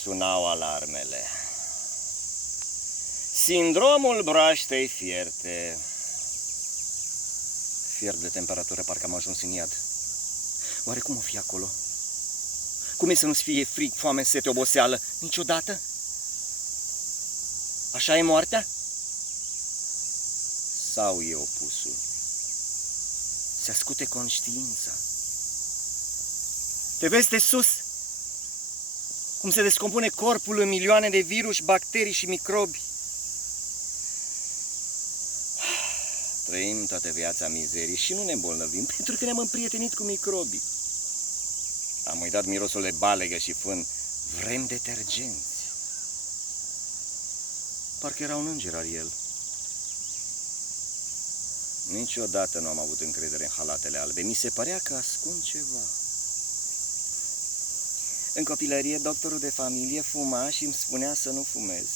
Sunau alarmele. Sindromul broaștei fierte. Fiert de temperatură, parcă am ajuns în iad. Oare cum o fi acolo? Cum e să nu-ți fie frig, foame, sete, oboseală? Niciodată? Așa e moartea? Sau e opusul? Se ascute conștiința. Te vezi de sus? Cum se descompune corpul în milioane de virus, bacterii și microbi. Trăim toată viața mizerii și nu ne îmbolnăvim pentru că ne-am împrietenit cu microbii. Am uitat mirosul de balegă și fân. Vrem detergenți. Parcă era un înger Ariel. Niciodată nu am avut încredere în halatele albe. Mi se părea că ascund ceva. În copilărie, doctorul de familie fuma și îmi spunea să nu fumez.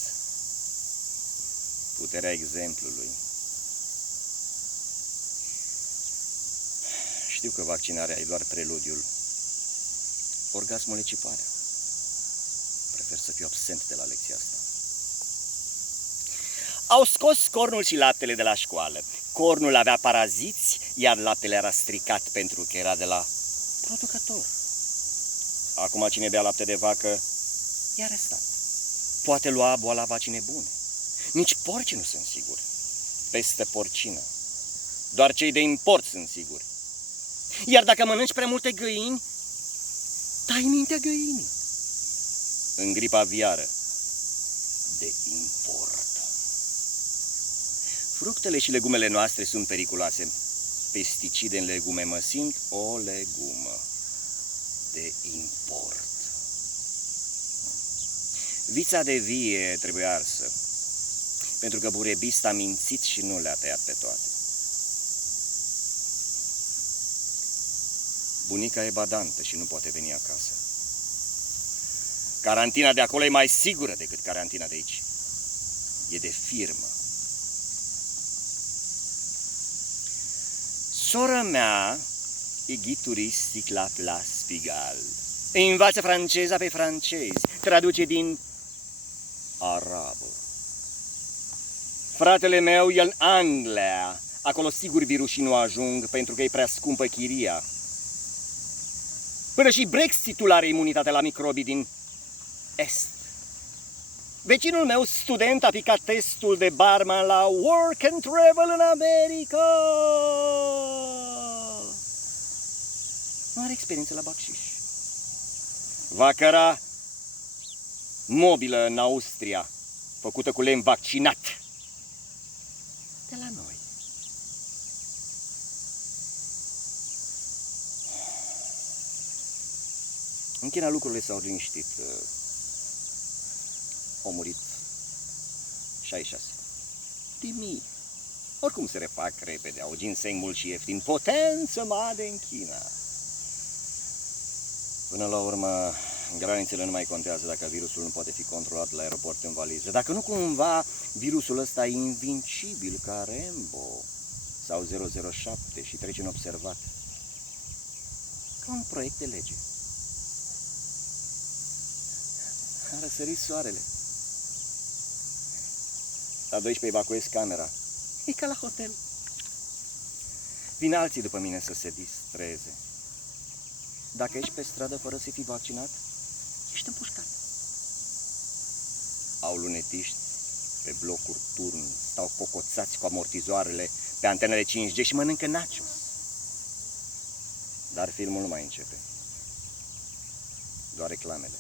Puterea exemplului. Știu că vaccinarea e doar preludiul. Orgasmul e ciparea. Prefer să fiu absent de la lecția asta. Au scos cornul și laptele de la școală. Cornul avea paraziți, iar laptele era stricat pentru că era de la producător. Acum cine bea lapte de vacă e arestat. Poate lua boala vacii nebune. Nici porcii nu sunt siguri. Peste porcină. Doar cei de import sunt siguri. Iar dacă mănânci prea multe găini, tai mintea găinii. În gripa aviară de import. Fructele și legumele noastre sunt periculoase. Pesticide în legume, mă simt o legumă de import. Vița de vie trebuie arsă, pentru că burebista a mințit și nu le-a tăiat pe toate. Bunica e badantă și nu poate veni acasă. Carantina de acolo e mai sigură decât carantina de aici. E de firmă. Sora mea e ghid turistic la Place Pigalle. Învață franceza pe francezi, traduce din arabă. Fratele meu e în Anglia, acolo sigur virusii nu ajung pentru că e prea scumpă chiria. Până și Brexitul are imunitate la microbii din Est. Vecinul meu, student, a picat testul de barman la Work and Travel în America. Nu are experiență la bacșiș. Va căra mobilă în Austria, făcută cu lemn vaccinat. De la noi. În China lucrurile s-au liniștit. Au murit 66 de mii. Oricum se refac repede, au ginseng mult și ieftin, potență mare în China. Până la urmă, granițele nu mai contează dacă virusul nu poate fi controlat la aeroport în valiză. Dacă nu cumva virusul ăsta e invincibil ca Rambo sau 007 și trece neobservat. Ca un proiect de lege. A răsărit soarele. La 12 evacuez camera. E ca la hotel. Vin alții după mine să se distreze. Dacă ești pe stradă fără să fii vaccinat, ești împușcat. Au lunetiști pe blocuri turn, stau cocoțați cu amortizoarele pe antenele 5G și mănâncă nachos. Dar filmul nu mai începe. Doar reclamele.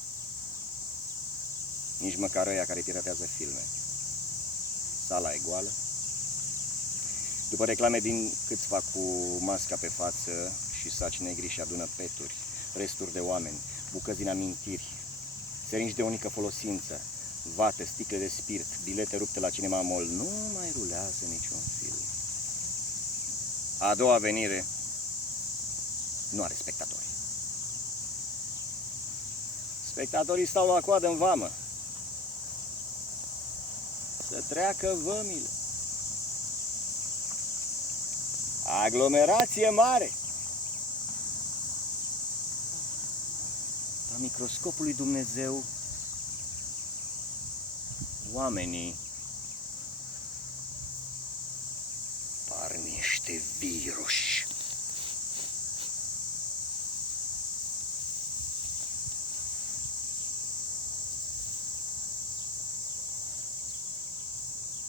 Nici măcar ăia care piratează filme. Sala e goală. După reclame din câțiva cu masca pe față și saci negri și adună peturi, resturi de oameni, bucăți din amintiri, seringi de unică folosință, vată, sticle de spirit, bilete rupte la Cinema Mall, nu mai rulează niciun film. A doua venire nu are spectatori. Spectatorii stau la coadă în vamă. Să treacă vămile. Aglomerație mare. La microscopul lui Dumnezeu Oamenii par niște viruși.